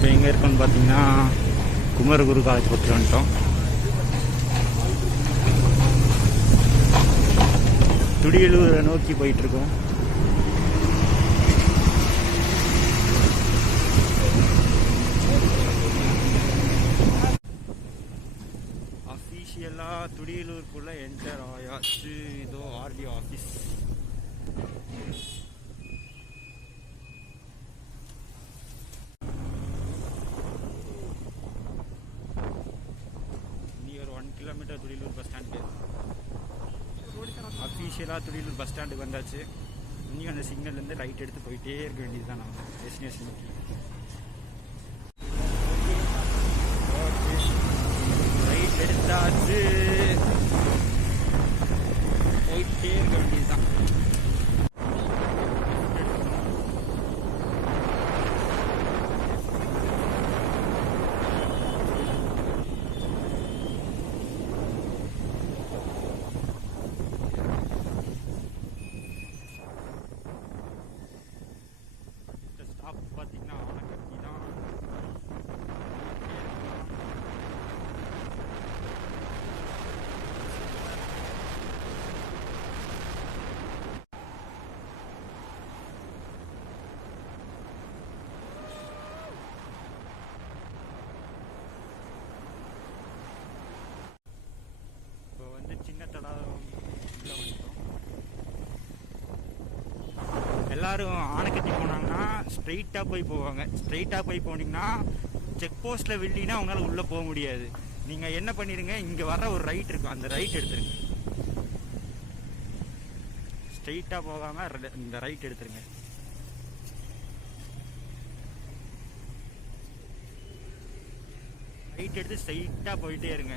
இப்போ எங்கே இருக்கோன்னு பார்த்தீங்கன்னா குமரகுரு காலேஜ் பக்கத்தில் வந்துட்டோம். துடியலூரை நோக்கி போயிட்டுருக்கோம். அஃபீஷியலாக துடியலூருக்குள்ளே என்டர் ஆயாச்சு. இதோ ஆர்டிஓ ஆஃபீஸ். இனி ஒரு 1 கிலோமீட்டர் துடியலூர் பஸ் ஸ்டாண்டு. அஃபீஷியலாக துடியலூர் பஸ் ஸ்டாண்டுக்கு வந்தாச்சு. இன்னும் அந்த சிக்னல்லேருந்து ரைட் எடுத்து போயிட்டே இருக்க வேண்டியது தான் நம்ம டெஸ்டினேஷன் நோக்கி. ரைட் எடுத்தாச்சு, போயிட்டே இருக்க வேண்டியது தான். பார்த்தீங்கன்னா ஆனக்கட்டி தான். இப்போ வந்து சின்ன தடாகம் உள்ள வந்துட்டோம். எல்லாரும் ஆனைக்கட்டி போனாங்கன்னா ஸ்ட்ரெயிட்டாக போய் போவாங்க. ஸ்ட்ரெயிட்டாக போய் போனீங்கன்னா செக் போஸ்ட்டில் வில்லினா அவங்களால உள்ளே போக முடியாது. நீங்கள் என்ன பண்ணிடுங்க, இங்கே வர ஒரு ரைட் இருக்கும், அந்த ரைட் எடுத்துருங்க. ஸ்ட்ரெயிட்டாக போகாமல் இந்த ரைட் எடுத்துருங்க. ரைட் எடுத்து ஸ்ட்ரெயிட்டாக போயிட்டே இருங்க.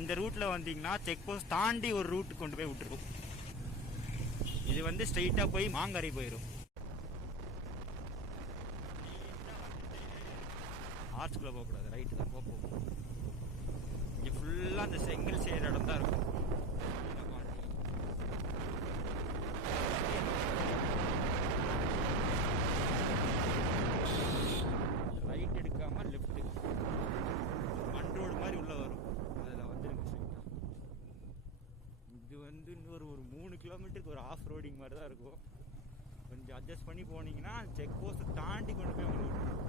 இந்த ரூட்டில் வந்தீங்கன்னா செக் போஸ்ட் தாண்டி ஒரு ரூட்டு கொண்டு போய் விட்டுருக்கும். இது வந்து ஸ்ட்ரெயிட்டாக போய் மாங்கரை போயிடும். ஆர்ச்சுக்குள்ளே போகக்கூடாது, ரைட்டு தான் போகும். இங்கே ஃபுல்லாக அந்த செங்கல் செய்கிற இடம் தான் இருக்கும். ரைட் எடுக்காமல் லெஃப்ட் மண் ரோடு மாதிரி உள்ளே வரும், அதில் வந்துருங்க ஸ்ட்ரெயிட்டாக. இது வந்து இன்னொரு 3 கிலோமீட்டருக்கு ஒரு ஆஃப் ரோடிங் மாதிரி தான் இருக்கும். கொஞ்சம் அட்ஜஸ்ட் பண்ணி போனீங்கன்னா செக் போஸ்ட்டை தாண்டி கொண்டு போய் அவங்க விட்டுரும்.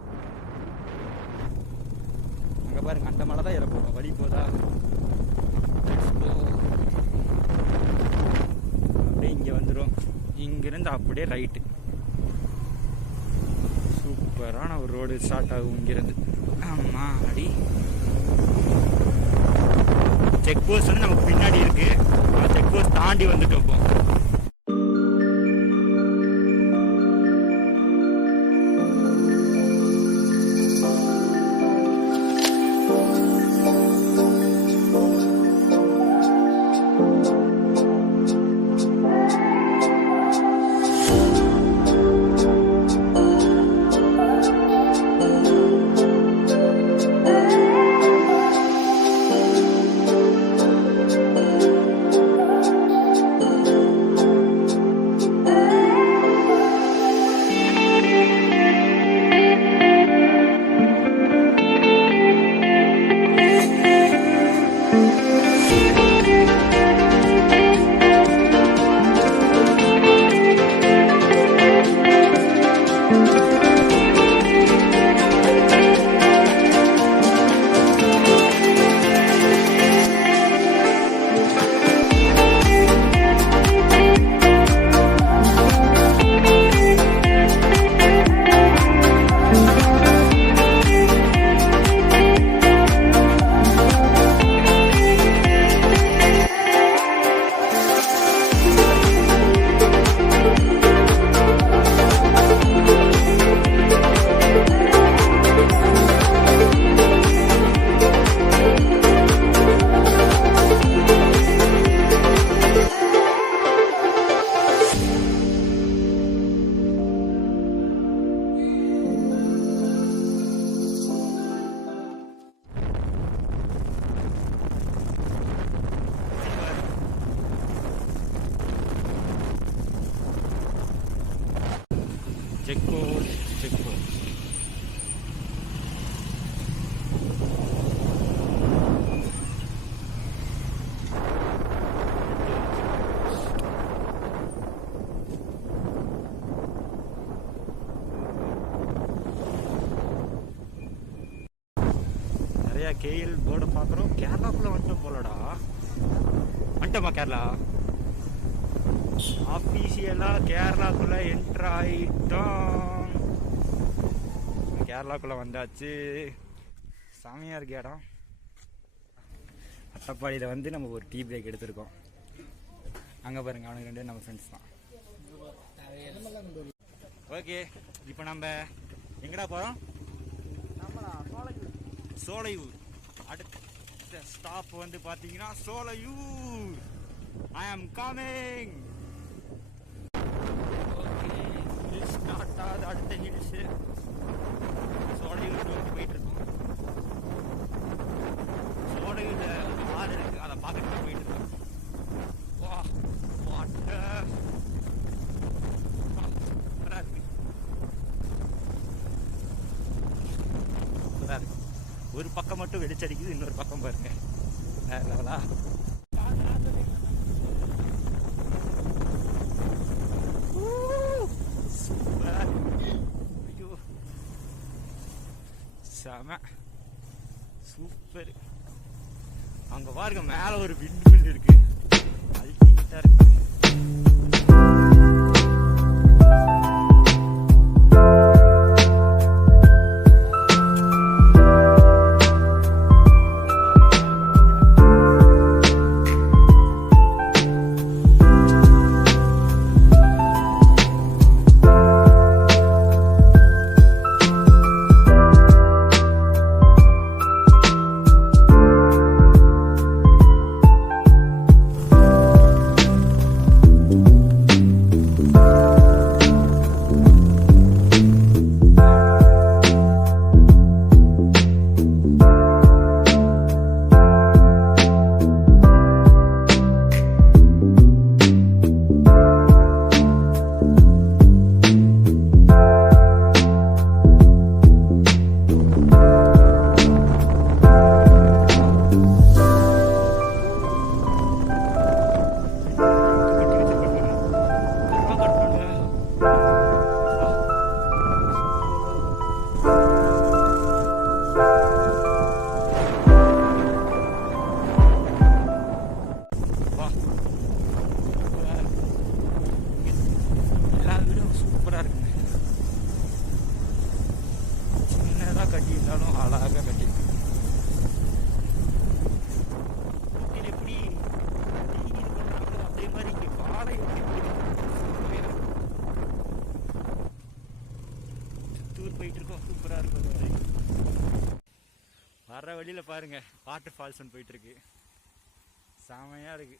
அங்கே பாருங்க, அந்த மலை தான் இறப்போம். வழி போதா அப்படியே இங்கே வந்துடும். இங்கிருந்து அப்படியே ரைட்டு. சூப்பரான ஒரு ரோடு ஸ்டார்ட் ஆகும் இங்கிருந்து. ஆமாம், அடி செக் போஸ்ட் வந்து நமக்கு பின்னாடி இருக்கு. செக் போஸ்ட் தாண்டி வந்துட்டு வைப்போம். செக் போஸ்ட் கேஎல் போர்டை பார்க்குறோம். கேரளாக்குள்ளே வந்துட்டோம் போலடா. வந்துட்டோமா கேரளா? ஆஃபீஷியலாக கேரளாக்குள்ளே என்ட்ரு ஆகிட்டோம். கேரளாக்குள்ளே வந்தாச்சு. செமையாக இருக்கு இடம். அட்டப்பாடியில் வந்து நம்ம ஒரு டீ பிரேக் எடுத்திருக்கோம். அங்கே பாருங்க, அவனுக்கு 2 நம்ம ஃப்ரெண்ட்ஸ் தான். ஓகே, இப்போ நம்ம எங்கடா போகிறோம்? சோலையூர். அடுத்த ஸ்டாப் வந்து பார்த்தீங்கன்னா சோலையூர். ஐ ஆம் கமிங். ஓகே, ஹில் ஸ்டார்ட் ஆகுது. அடுத்த ஹில்ஸு சோலையூர் போயிட்டு இருக்கோம். சோலையூரில் ஆறு இருக்கு, அதை பார்த்துட்டு போயிட்டு இருக்கோம். வா வாட்டர் ஒரு பக்கம் மட்டும் வெளிச்சடிக்குது, இன்னொரு பக்கம் பாருங்க. லெவலா சூப்பர். ஐயோ செம சூப்பர். அங்க பாருங்க, மேல ஒரு விண்ட் மில் இருக்கு. அல்டிமேட்டா இருக்கு. கட்டியிருந்தாலும் அழகாக கட்டியிருக்கு. எப்படி அதே மாதிரி இங்கே வாழை சித்தூர் போயிட்டு இருக்கோம். சூப்பராக இருக்கும். வர்ற வழியில் பாருங்க, வாட்டர் ஃபால்ஸ் ஒன்று போயிட்டு இருக்கு. செமையாக இருக்கு.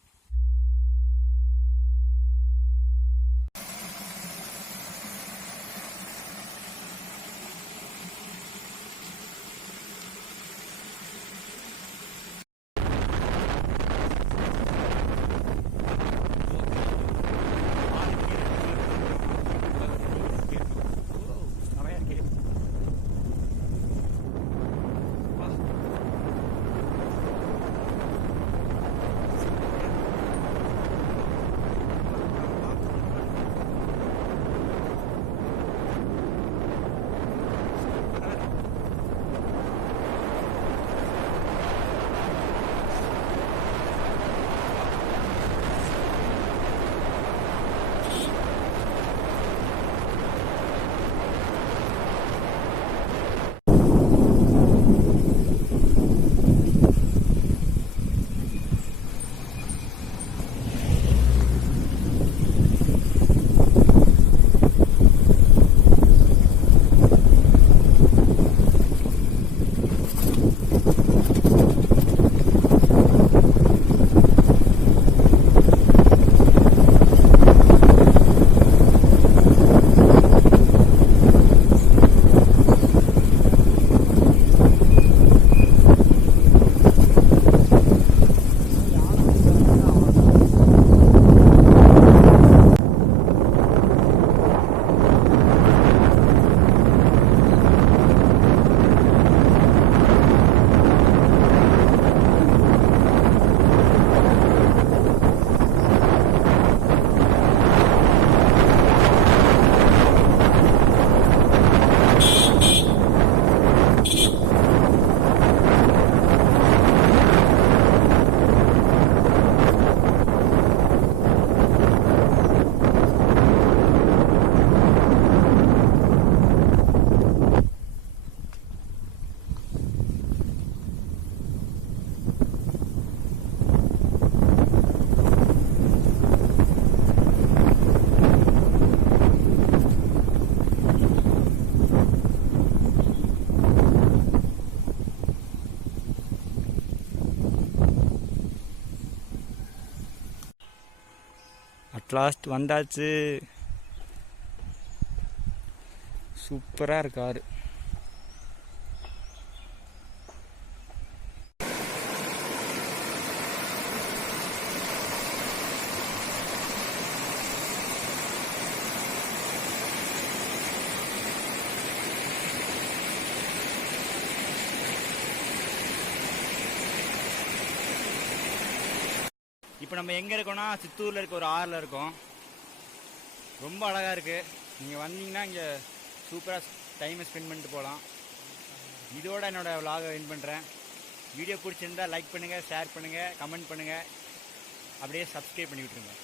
அட்லாஸ்ட் வந்தாச்சு. சூப்பராக இருக்கு ஆறு. இப்போ நம்ம எங்கே இருக்கோம்னா சித்தூரில் இருக்க ஒரு ஆறில் இருக்கோம். ரொம்ப அழகாக இருக்குது. நீங்கள் வந்தீங்கன்னா இங்கே சூப்பராக டைமை ஸ்பெண்ட் பண்ணிட்டு போகலாம். இதோட என்னோடய விலாகை வின் பண்ணுறேன். வீடியோ பிடிச்சிருந்தால் லைக் பண்ணுங்கள், ஷேர் பண்ணுங்கள், கமெண்ட் பண்ணுங்கள், அப்படியே சப்ஸ்கிரைப் பண்ணி விட்ருங்க.